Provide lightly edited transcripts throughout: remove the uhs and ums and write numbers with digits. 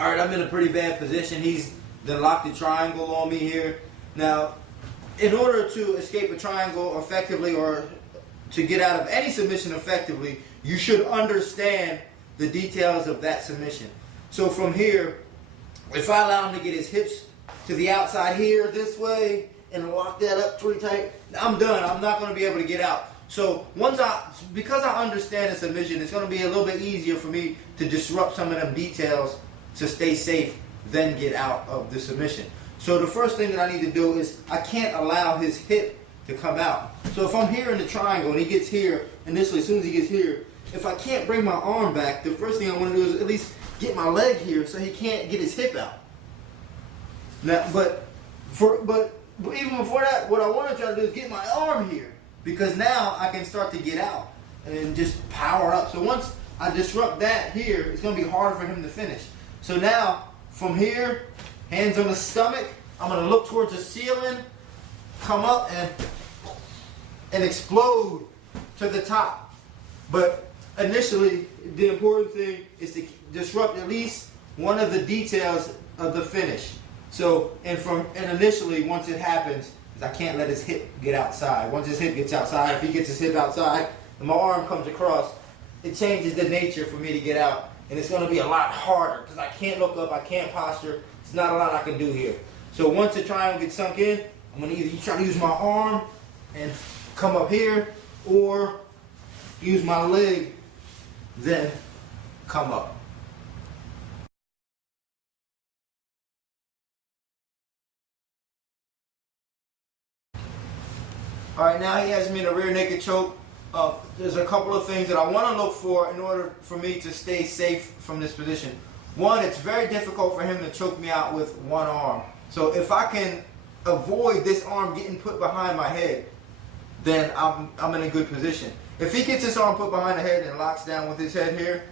All right, I'm in a pretty bad position. He's then locked the triangle on me here. Now, in order to escape a triangle effectively or to get out of any submission effectively, you should understand the details of that submission. So from here, if I allow him to get his hips to the outside here this way and lock that up pretty tight, I'm done. I'm not going to be able to get out. So because I understand the submission, it's going to be a little bit easier for me to disrupt some of them details to stay safe, then get out of the submission. So the first thing that I need to do is I can't allow his hip to come out. So if I'm here in the triangle and he gets here, initially as soon as he gets here, if I can't bring my arm back, the first thing I want to do is at least get my leg here so he can't get his hip out. Now, but even before that, what I want to try to do is get my arm here, because now I can start to get out and just power up. So once I disrupt that here, it's going to be harder for him to finish. So now, from here, hands on the stomach, I'm going to look towards the ceiling, come up and explode to the top. But initially, the important thing is to disrupt at least one of the details of the finish. So, and initially, once it happens, I can't let his hip get outside. Once his hip gets outside, if he gets his hip outside and my arm comes across, it changes the nature for me to get out. And it's going to be a lot harder because I can't look up, I can't posture. There's not a lot I can do here. So once the triangle gets sunk in, I'm going to either try to use my arm and come up here, or use my leg, then come up. All right, now he has me in a rear naked choke. There's a couple of things that I want to look for in order for me to stay safe from this position. One, it's very difficult for him to choke me out with one arm. So if I can avoid this arm getting put behind my head, then I'm in a good position. If he gets his arm put behind the head and locks down with his head here,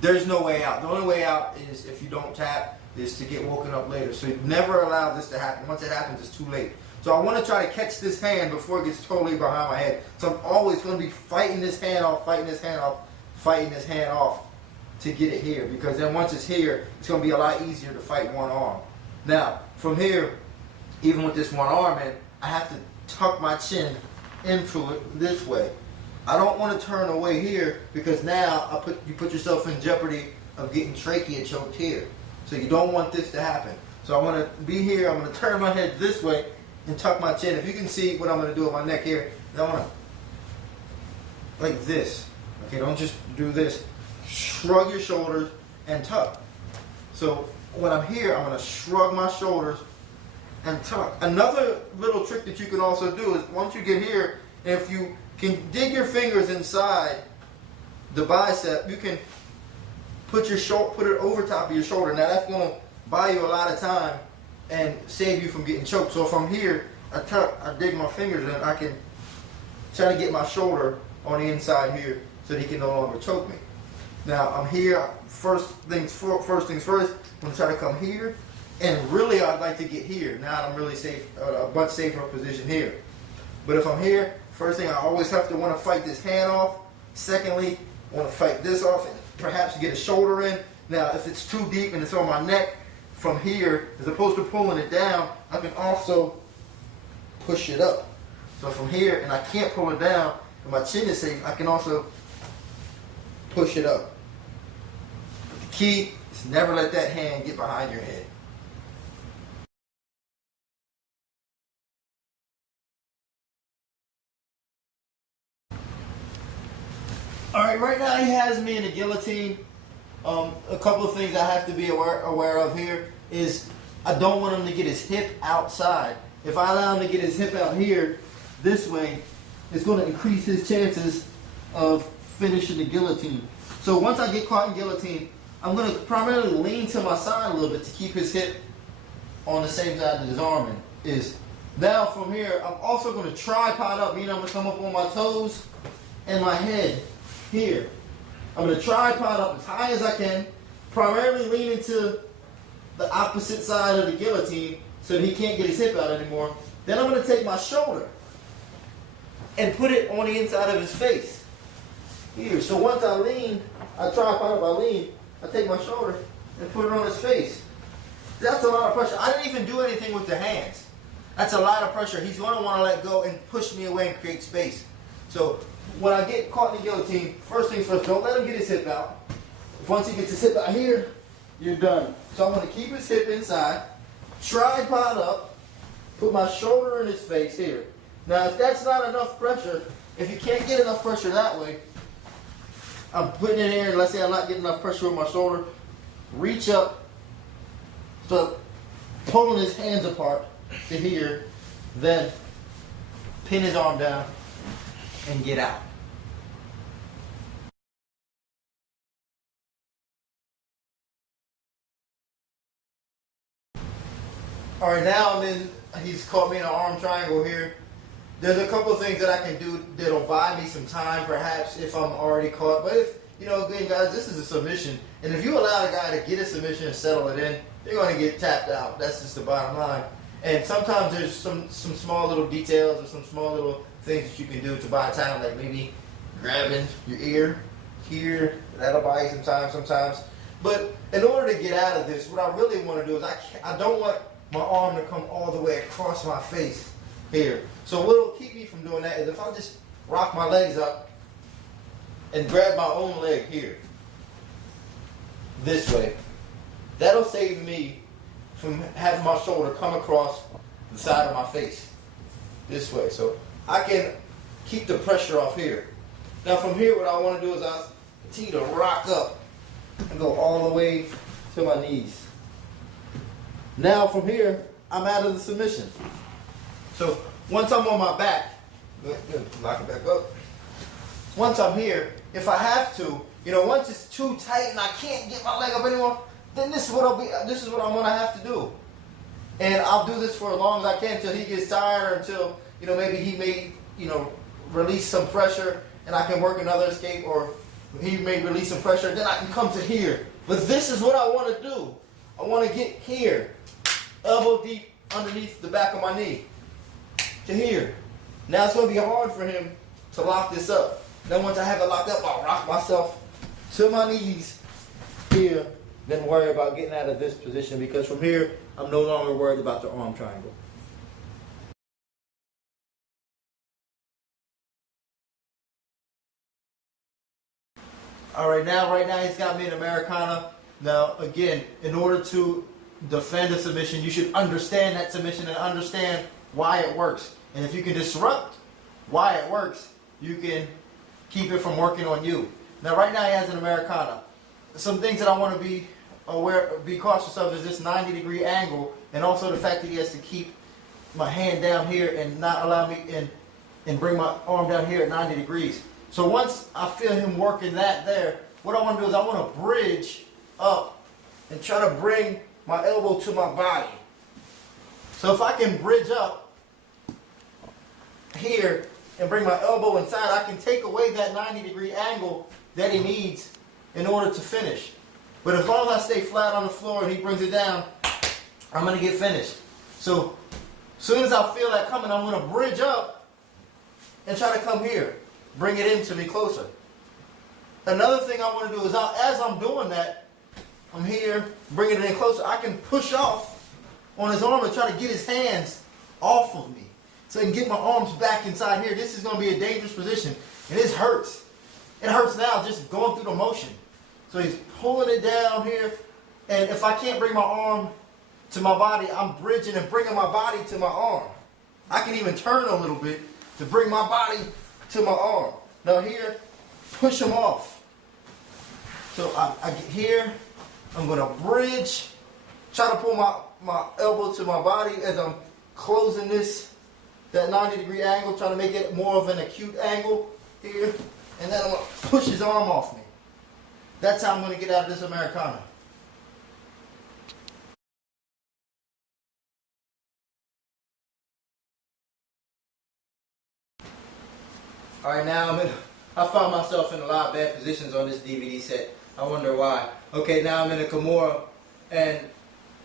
there's no way out. The only way out is, if you don't tap, is to get woken up later. So never allow this to happen. Once it happens, it's too late. So I want to try to catch this hand before it gets totally behind my head. So I'm always going to be fighting this hand off, fighting this hand off, fighting this hand off to get it here. Because then once it's here, it's going to be a lot easier to fight one arm. Now, from here, even with this one arm in, I have to tuck my chin into it this way. I don't want to turn away here, because now you put yourself in jeopardy of getting trachea choked here. So you don't want this to happen. So I want to be here, I'm going to turn my head this way and tuck my chin. If you can see what I'm going to do with my neck here, I want to, like this. Okay, don't just do this. Shrug your shoulders and tuck. So when I'm here, I'm going to shrug my shoulders and tuck. Another little trick that you can also do is, once you get here, if you can dig your fingers inside the bicep, you can put it over top of your shoulder. Now that's going to buy you a lot of time and save you from getting choked. So if I'm here, I dig my fingers in, I can try to get my shoulder on the inside here so that he can no longer choke me. Now I'm here, first things first, I'm going to try to come here, and really I'd like to get here. Now I'm really safe, a much safer position here. But if I'm here, first thing, I always have to want to fight this hand off. Secondly, I want to fight this off and perhaps get a shoulder in. Now if it's too deep and it's on my neck, from here, as opposed to pulling it down, I can also push it up. So from here, and I can't pull it down, and my chin is safe, I can also push it up. But the key is never let that hand get behind your head. All right, right now he has me in a guillotine. A couple of things I have to be aware of here is I don't want him to get his hip outside. If I allow him to get his hip out here, this way, it's going to increase his chances of finishing the guillotine. So once I get caught in guillotine, I'm going to primarily lean to my side a little bit to keep his hip on the same side that his arm is. Now from here, I'm also going to tripod up, meaning I'm going to come up on my toes and my head here. I'm going to tripod up as high as I can, primarily leaning to the opposite side of the guillotine so that he can't get his hip out anymore. Then I'm going to take my shoulder and put it on the inside of his face. Here. So once I lean, I tripod up, I lean, I take my shoulder and put it on his face. That's a lot of pressure. I didn't even do anything with the hands. That's a lot of pressure. He's going to want to let go and push me away and create space. So when I get caught in the guillotine, first things first, don't let him get his hip out. Once he gets his hip out here, you're done. So I'm going to keep his hip inside, tripod up, put my shoulder in his face here. Now if that's not enough pressure, if you can't get enough pressure that way, I'm putting it here, and let's say I'm not getting enough pressure with my shoulder, reach up, so pulling his hands apart to here, then pin his arm down and get out. Alright, now he's caught me in an arm triangle here. There's a couple of things that I can do that'll buy me some time, perhaps, if I'm already caught. But if, you know, again, guys, this is a submission. And if you allow a guy to get a submission and settle it in, they're going to get tapped out. That's just the bottom line. And sometimes there's some small little details or some small little things that you can do to buy time, like maybe grabbing your ear here. That'll buy you some time sometimes. But in order to get out of this, what I really want to do is I don't want my arm to come all the way across my face here. So what will keep me from doing that is if I just rock my legs up and grab my own leg here, this way. That'll save me from having my shoulder come across the side of my face, this way. So I can keep the pressure off here. Now from here, what I want to do is I continue to rock up and go all the way to my knees. Now from here, I'm out of the submission. So once I'm on my back, lock it back up. Once I'm here, if I have to, you know, once it's too tight and I can't get my leg up anymore, then this is what I'm gonna have to do. And I'll do this for as long as I can until he gets tired, or until, you know, maybe he may, you know, release some pressure and I can work another escape, or he may release some pressure, then I can come to here. But this is what I want to do. I want to get here, elbow deep underneath the back of my knee, to here. Now it's going to be hard for him to lock this up. Then once I have it locked up, I'll rock myself to my knees here, then worry about getting out of this position, because from here, I'm no longer worried about the arm triangle. All right, right now he's got me in Americana. Now, again, in order to defend a submission, you should understand that submission and understand why it works. And if you can disrupt why it works, you can keep it from working on you. Now, right now he has an Americana. Some things that I want to be cautious of is this 90-degree angle, and also the fact that he has to keep my hand down here and not allow me and bring my arm down here at 90 degrees. So once I feel him working that there, what I want to do is I want to bridge up and try to bring my elbow to my body. So if I can bridge up here and bring my elbow inside, I can take away that 90-degree angle that he needs in order to finish. But as long as I stay flat on the floor and he brings it down, I'm going to get finished. So as soon as I feel that coming, I'm going to bridge up and try to come here. Bring it in to me closer. Another thing I want to do is, as I'm doing that, I'm here, bringing it in closer, I can push off on his arm and try to get his hands off of me, so I can get my arms back inside here. This is going to be a dangerous position, and this hurts. It hurts now just going through the motion. So he's pulling it down here, and if I can't bring my arm to my body, I'm bridging and bringing my body to my arm. I can even turn a little bit to bring my body to my arm. Now here, push him off. So I get here, I'm going to bridge, try to pull my elbow to my body as I'm closing that 90-degree angle, trying to make it more of an acute angle here, and then I'm going to push his arm off me. That's how I'm going to get out of this Americana. Alright, now I found myself in a lot of bad positions on this DVD set. I wonder why. Okay, now I'm in a Kimura, and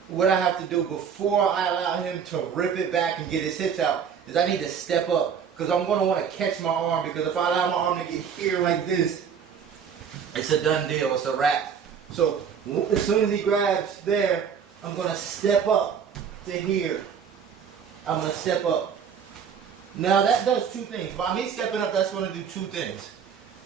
what I have to do before I allow him to rip it back and get his hips out is I need to step up, because I'm going to want to catch my arm, because if I allow my arm to get here like this, it's a done deal, it's a wrap. So as soon as he grabs there, I'm going to step up to here. I'm going to step up. Now that does two things. By me stepping up, that's going to do two things.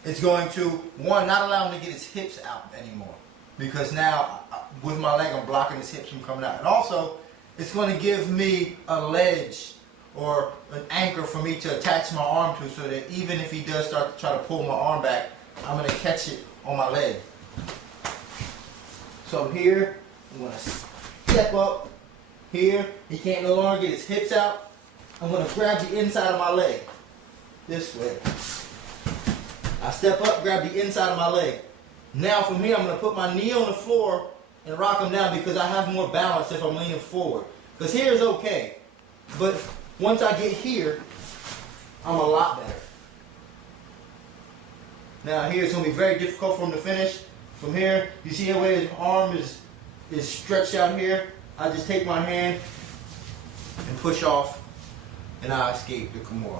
It's going to, one, not allow him to get his hips out anymore. Because now, with my leg, I'm blocking his hips from coming out. And also, it's going to give me a ledge or an anchor for me to attach my arm to, so that even if he does start to try to pull my arm back, I'm going to catch it on my leg. So here, I'm going to step up. Here, he can't no longer get his hips out. I'm going to grab the inside of my leg. This way. I step up, grab the inside of my leg. Now from here, I'm going to put my knee on the floor and rock him down, because I have more balance if I'm leaning forward. Because here is okay. But once I get here, I'm a lot better. Now here, it's going to be very difficult for him to finish. From here, you see the way his arm is stretched out here? I just take my hand and push off, and I escape the Kimura.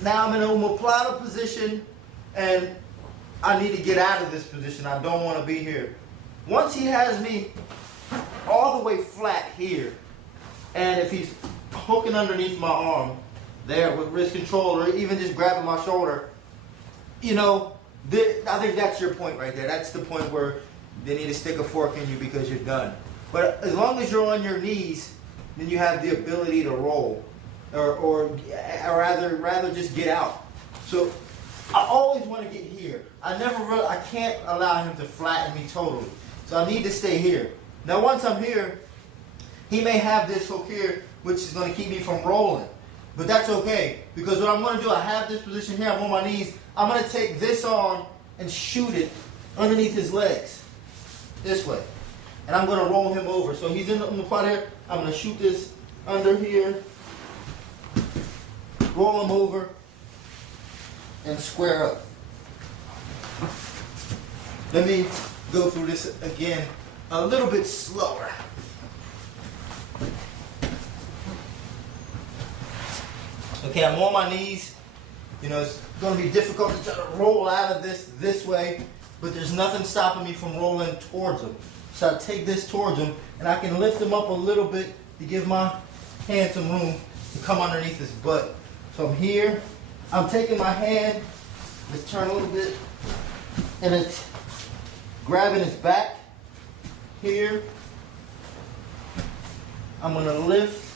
Now I'm in an Omoplata position, and I need to get out of this position. I don't want to be here. Once he has me all the way flat here, and if he's hooking underneath my arm there with wrist control, or even just grabbing my shoulder, you know, I think that's your point right there. That's the point where they need to stick a fork in you because you're done. But as long as you're on your knees, then you have the ability to roll. Or rather just get out. So I always want to get here. I can't allow him to flatten me totally. So I need to stay here. Now once I'm here, he may have this hook here, which is going to keep me from rolling. But that's okay, because what I'm going to do, I have this position here, I'm on my knees. I'm going to take this arm and shoot it underneath his legs. This way. And I'm going to roll him over. So he's in the part here. I'm going to shoot this under here. Roll him over and square up. Let me go through this again a little bit slower. Okay, I'm on my knees. You know, it's going to be difficult to try to roll out of this way, but there's nothing stopping me from rolling towards him. So I take this towards him, and I can lift him up a little bit to give my hand some room to come underneath his butt. So I'm here, I'm taking my hand, let's turn a little bit, and it's grabbing his back here. I'm going to lift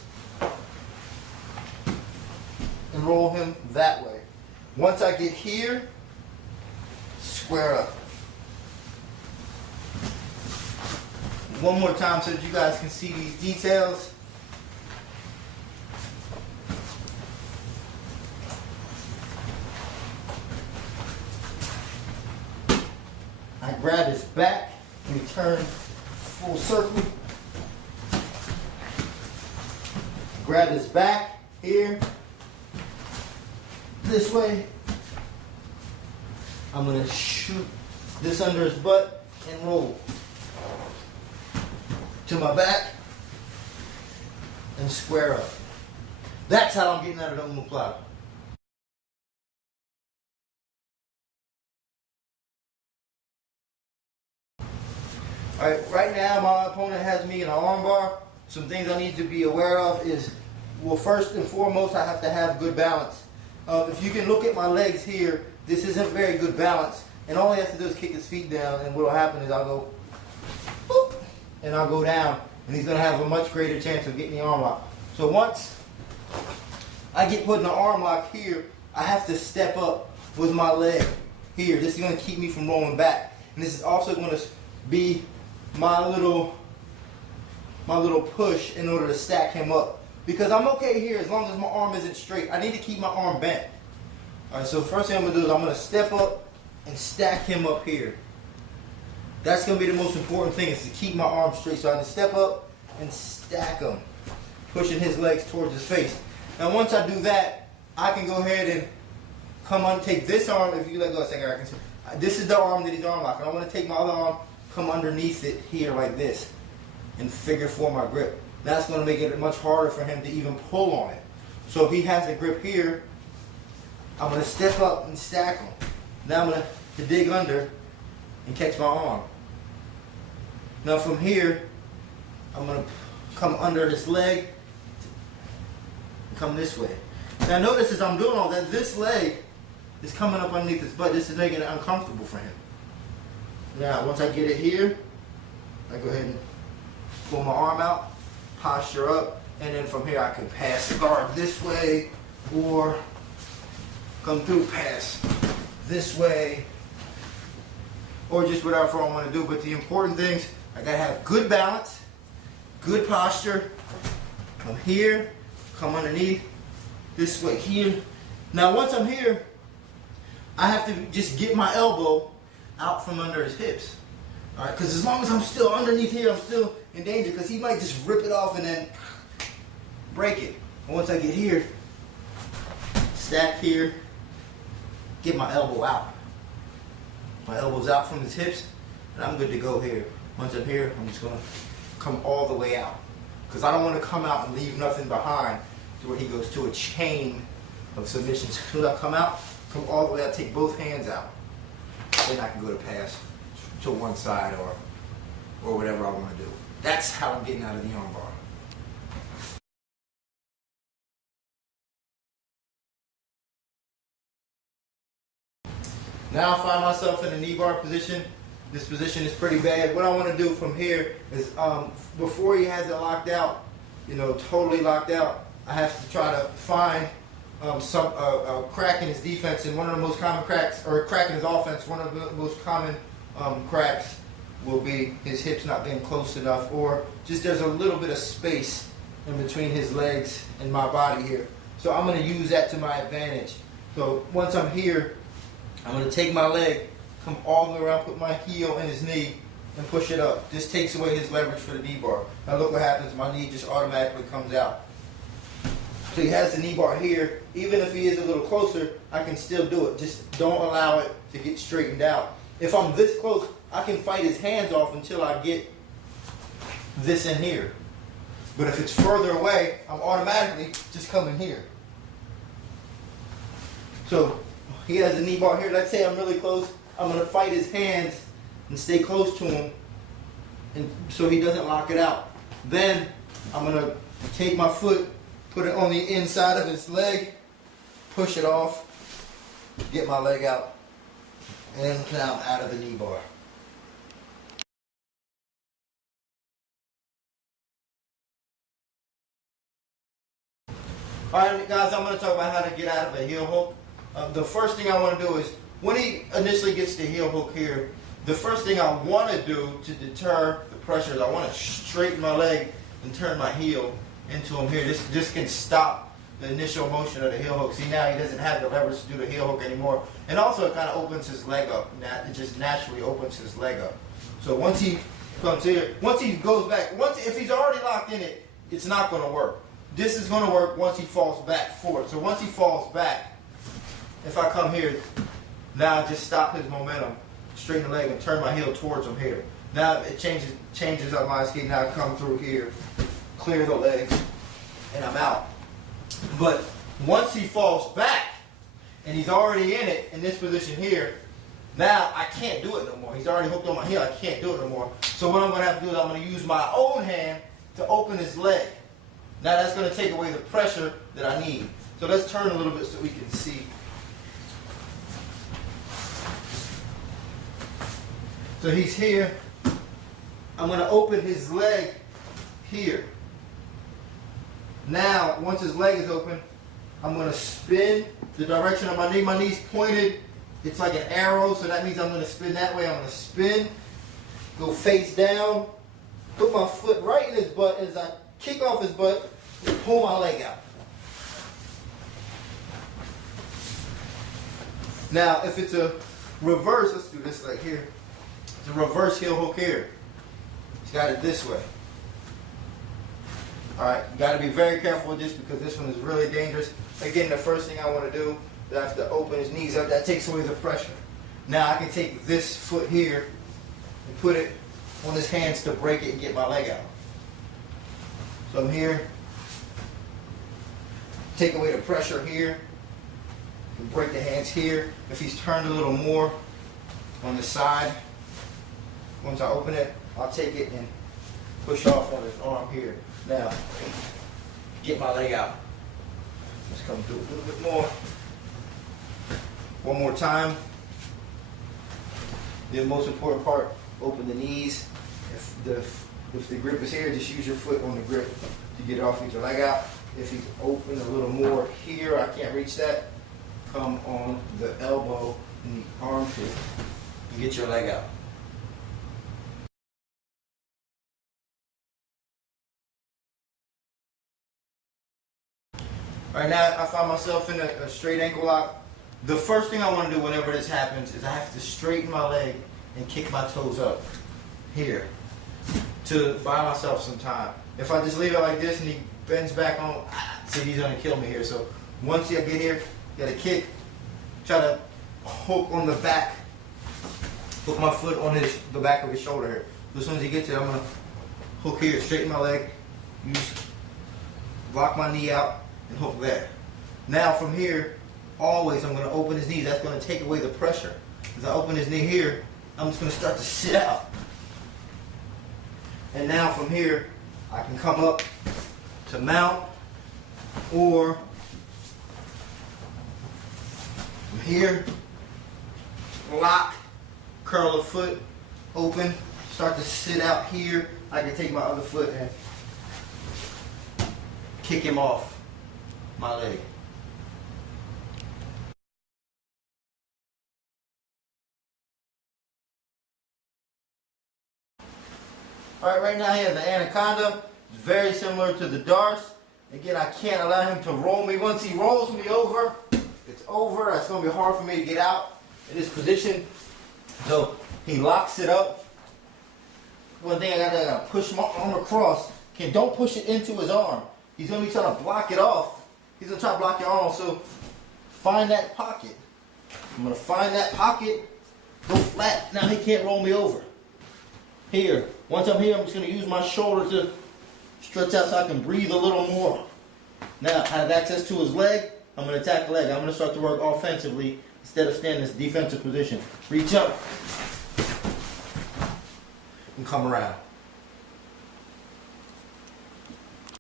and roll him that way. Once I get here, square up. One more time so that you guys can see these details. I grab his back, and we turn full circle. Grab his back here, this way. I'm going to shoot this under his butt and roll to my back and square up. That's how I'm getting out of the Omoplata. Alright, right now my opponent has me in an armbar. Some things I need to be aware of is, well, first and foremost, I have to have good balance. If you can look at my legs here, this isn't very good balance. And all he has to do is kick his feet down, and what will happen is I'll go, boop, and I'll go down. And he's going to have a much greater chance of getting the arm lock. So once I get put in the arm lock here, I have to step up with my leg here. This is going to keep me from rolling back. And this is also going to be my little push in order to stack him up. Because I'm okay here as long as my arm isn't straight. I need to keep my arm bent. Alright, so the first thing I'm going to do is I'm going to step up and stack him up here. That's going to be the most important thing, is to keep my arm straight. So I have to step up and stack him, pushing his legs towards his face. Now once I do that, I can go ahead and come on, take this arm. If you let go a second, I can see. This is the arm that he's arm locking. I want to take my other arm, come underneath it here like this, and figure four my grip. That's going to make it much harder for him to even pull on it. So if he has a grip here, I'm going to step up and stack him. Now I'm going to dig under and catch my arm. Now from here, I'm going to come under his leg and come this way. Now notice as I'm doing all that, this leg is coming up underneath his butt. This is making it uncomfortable for him. Now once I get it here, I go ahead and pull my arm out, posture up, and then from here I can pass the guard this way or come through pass this way or just whatever I want to do. But the important things, I gotta have good balance, good posture. Come here, come underneath, this way here. Now once I'm here, I have to just get my elbow out from under his hips. All right, because as long as I'm still underneath here, I'm still in danger because he might just rip it off and then break it. And once I get here, stack here, get my elbow out. My elbow's out from his hips, and I'm good to go here. Once I'm here, I'm just gonna come all the way out. Because I don't want to come out and leave nothing behind to where he goes to a chain of submissions. As soon as I come out, come all the way out, take both hands out. Then I can go to pass to one side or whatever I want to do. That's how I'm getting out of the armbar. Now I find myself in a knee bar position. This position is pretty bad. What I want to do from here is, before he has it locked out, totally locked out, I have to try to find some crack in his defense. And one of the most common cracks, or crack in his offense, one of the most common cracks will be his hips not being close enough, or just there's a little bit of space in between his legs and my body here. So I'm going to use that to my advantage. So once I'm here, I'm going to take my leg, come all the way around, put my heel in his knee, and push it up. This takes away his leverage for the knee bar. Now look what happens. My knee just automatically comes out. So he has the knee bar here. Even if he is a little closer, I can still do it. Just don't allow it to get straightened out. If I'm this close, I can fight his hands off until I get this in here. But if it's further away, I'm automatically just coming here. So he has the knee bar here. Let's say I'm really close. I'm going to fight his hands and stay close to him, and so he doesn't lock it out. Then I'm going to take my foot, put it on the inside of his leg, push it off, get my leg out, and now I'm out of the knee bar. Alright guys, I'm going to talk about how to get out of a heel hook. The first thing I want to do is, when he initially gets the heel hook here, the first thing I want to do to deter the pressure is I want to straighten my leg and turn my heel into him here. This can stop the initial motion of the heel hook. See, now he doesn't have the leverage to do the heel hook anymore. And also it kind of opens his leg up. It just naturally opens his leg up. So once he comes here, once he goes back, if he's already locked in it, it's not going to work. This is going to work once he falls back forward. So once he falls back, if I come here, now I just stop his momentum, straighten the leg, and turn my heel towards him here. Now it changes up my escape. Now I come through here, clear the leg, and I'm out. But once he falls back, and he's already in it, in this position here, now I can't do it no more. He's already hooked on my heel. I can't do it no more. So what I'm going to have to do is I'm going to use my own hand to open his leg. Now that's going to take away the pressure that I need. So let's turn a little bit so we can see. So he's here. I'm going to open his leg here. Now, once his leg is open, I'm going to spin the direction of my knee. My knee's pointed. It's like an arrow, so that means I'm going to spin that way. I'm going to spin, go face down, put my foot right in his butt as I kick off his butt and pull my leg out. Now, if it's a reverse, let's do this like here. It's a reverse heel hook here. He's got it this way. Alright, you got to be very careful with this because this one is really dangerous. Again, the first thing I want to do is I have to open his knees up. That takes away the pressure. Now I can take this foot here and put it on his hands to break it and get my leg out. So I'm here. take away the pressure here. And break the hands here. If he's turned a little more on the side, once I open it, I'll take it and push off on his arm here. Now, get my leg out. Let's come do it a little bit more. One more time. The most important part, open the knees. If the grip is here, just use your foot on the grip to get it off, get your leg out. If he's open a little more here, I can't reach that, come on the elbow and the armpit and get your leg out. Right now, I find myself in a straight ankle lock. The first thing I want to do whenever this happens is I have to straighten my leg and kick my toes up here to buy myself some time. If I just leave it like this and he bends back on, see, he's going to kill me here. So once you get here, you got to kick, try to hook on the back, hook my foot on the back of his shoulder here. So as soon as he gets it, I'm going to hook here, straighten my leg, lock my knee out, and hook there. Now from here, always I'm going to open his knee. That's going to take away the pressure. As I open his knee here, I'm just going to start to sit out. And now from here, I can come up to mount, or from here, lock, curl a foot, open, start to sit out here. I can take my other foot and kick him off my leg. Alright, right now he has the Anaconda. It's very similar to the darts. Again, I can't allow him to roll me. Once he rolls me over, it's over. It's going to be hard for me to get out in this position. So he locks it up. One thing I got to push my arm across. Don't push it into his arm. He's going to be trying to block it off. He's going to try to block your arm. So find that pocket. I'm going to find that pocket. Go flat. Now he can't roll me over. Here. Once I'm here, I'm just going to use my shoulder to stretch out so I can breathe a little more. Now, I have access to his leg. I'm going to attack the leg. I'm going to start to work offensively instead of staying in this defensive position. Reach up and come around.